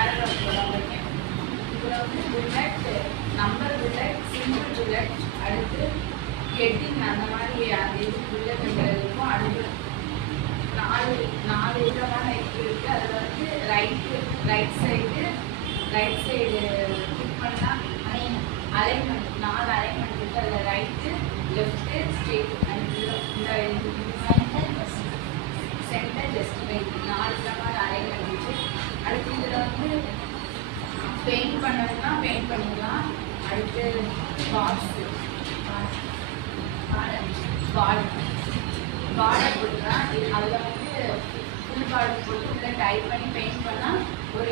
Paragraph போடாமல் இதில் வந்து bullet, number bullet, simple bullet, அடுத்து ஹெட்டிங் அந்த மாதிரி அந்த இது புல்லட் இருக்கும். அடுத்து நாலு விதமான இது இருக்குது. அதில் வந்து ரைட் சைடு கிளிக் பண்ணால் அலைன்மெண்ட் 4 அலைன்மெண்ட் இருக்குது. அதில் ரைட்டு, லெஃப்ட்டு, ஸ்ட்ரெயிட் இந்த சென்டர் ஜஸ்டிஃபை 4 விதமான அலைன்மெண்ட் இருக்குது. அடுத்து இதில் வந்து பெயிண்ட் பண்ணணும்னா பெயிண்ட் பண்ணிக்கலாம். அடுத்து பாக்ஸு பார்டர் போட்டுக்கலாம். அதில் வந்து ஃபுல் பார்டர் போட்டு உள்ள டைப் பண்ணி பெயிண்ட் பண்ணால் ஒரு